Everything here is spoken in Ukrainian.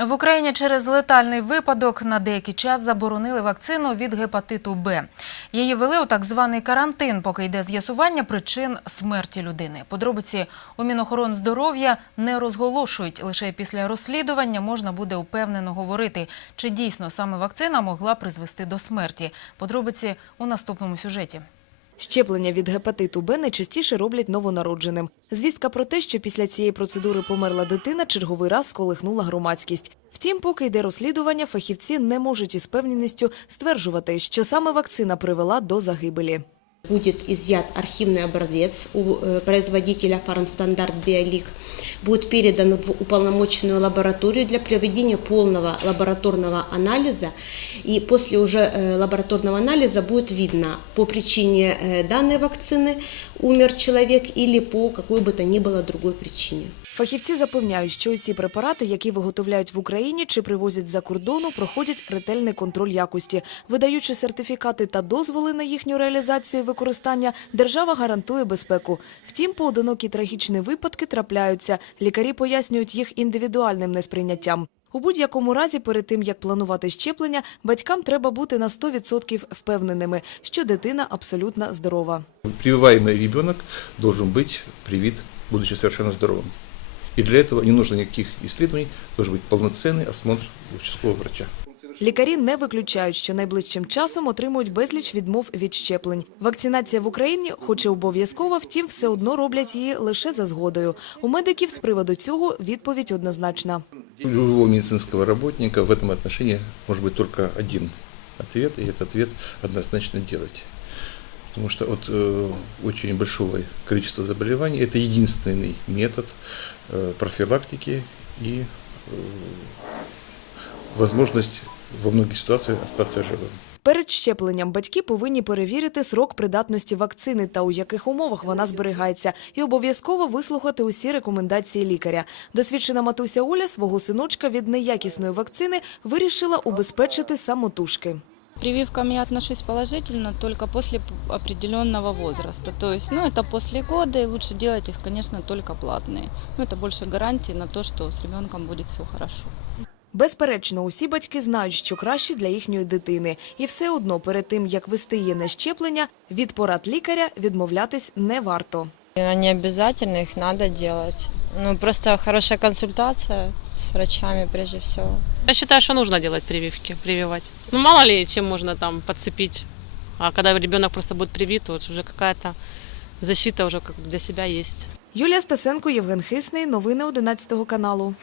В Україні через летальний випадок на деякий час заборонили вакцину від гепатиту Б. Її вели у так званий карантин, поки йде з'ясування причин смерті людини. Подробиці у Мінохоронздоров'я не розголошують. Лише після розслідування можна буде упевнено говорити, чи дійсно саме вакцина могла призвести до смерті. Подробиці у наступному сюжеті. Щеплення від гепатиту Б найчастіше роблять новонародженим. Звістка про те, що після цієї процедури померла дитина, черговий раз сколихнула громадськість. Втім, поки йде розслідування, фахівці не можуть із певненістю стверджувати, що саме вакцина привела до загибелі. Будет изъят архивный образец у э, производителя «Фармстандарт Биолик», будет передан в уполномоченную лабораторию для проведения полного лабораторного анализа. И после уже э, лабораторного анализа будет видно, по причине э, данной вакцины умер человек или по какой бы то ни было другой причине. Фахівці запевняють, що усі препарати, які виготовляють в Україні чи привозять з-за кордону, проходять ретельний контроль якості. Видаючи сертифікати та дозволи на їхню реалізацію і використання, держава гарантує безпеку. Втім, поодинокі трагічні випадки трапляються. Лікарі пояснюють їх індивідуальним несприйняттям. У будь-якому разі, перед тим як планувати щеплення, батькам треба бути на 100% впевненими, що дитина абсолютно здорова. Прививаемый ребенок должен быть привит, будучи совершенно здоровым. И для этого не нужно никаких исследований, должен быть полноценный осмотр участкового врача. Лікарі не виключають, що найближчим часом отримують безліч відмов від щеплень. Вакцинація в Україні, хоч і обов'язкова, втім, все одно роблять її лише за згодою. У медиків з приводу цього відповідь однозначна. У любого медицинского работника в этом отношении может быть только один ответ, и этот ответ однозначно делать. Потому что от э, очень большого количества заболеваний это единственный метод э, профилактики и э, возможность во многих ситуациях остаться живым. Перед щепленням батьки повинні перевірити срок придатності вакцини та у яких умовах вона зберігається, і обов'язково вислухати усі рекомендації лікаря. Досвідчена матуся Оля свого синочка від неякісної вакцини вирішила убезпечити самотужки. К Прививкам я отношусь положительно только после п- определенного возраста. То есть, ну, это после года, и лучше делать их, конечно, только платные. Ну, это больше гарантии на то, что с ребенком будет все хорошо. Безперечно, усі батьки знають, що краще для їхньої дитини, і все одно перед тим як вести її на щеплення, від порад лікаря відмовлятись не варто. Они обязательно, их надо делать. Ну, просто хорошая консультация с врачами прежде всего. Я считаю, что нужно делать прививки, прививать. Ну, мало ли, чем можно там подцепить. А когда ребенок просто будет привит, то уже какая-то защита уже как для себя есть. Юлія Стасенко, Євген Хисний. Новини 11 каналу.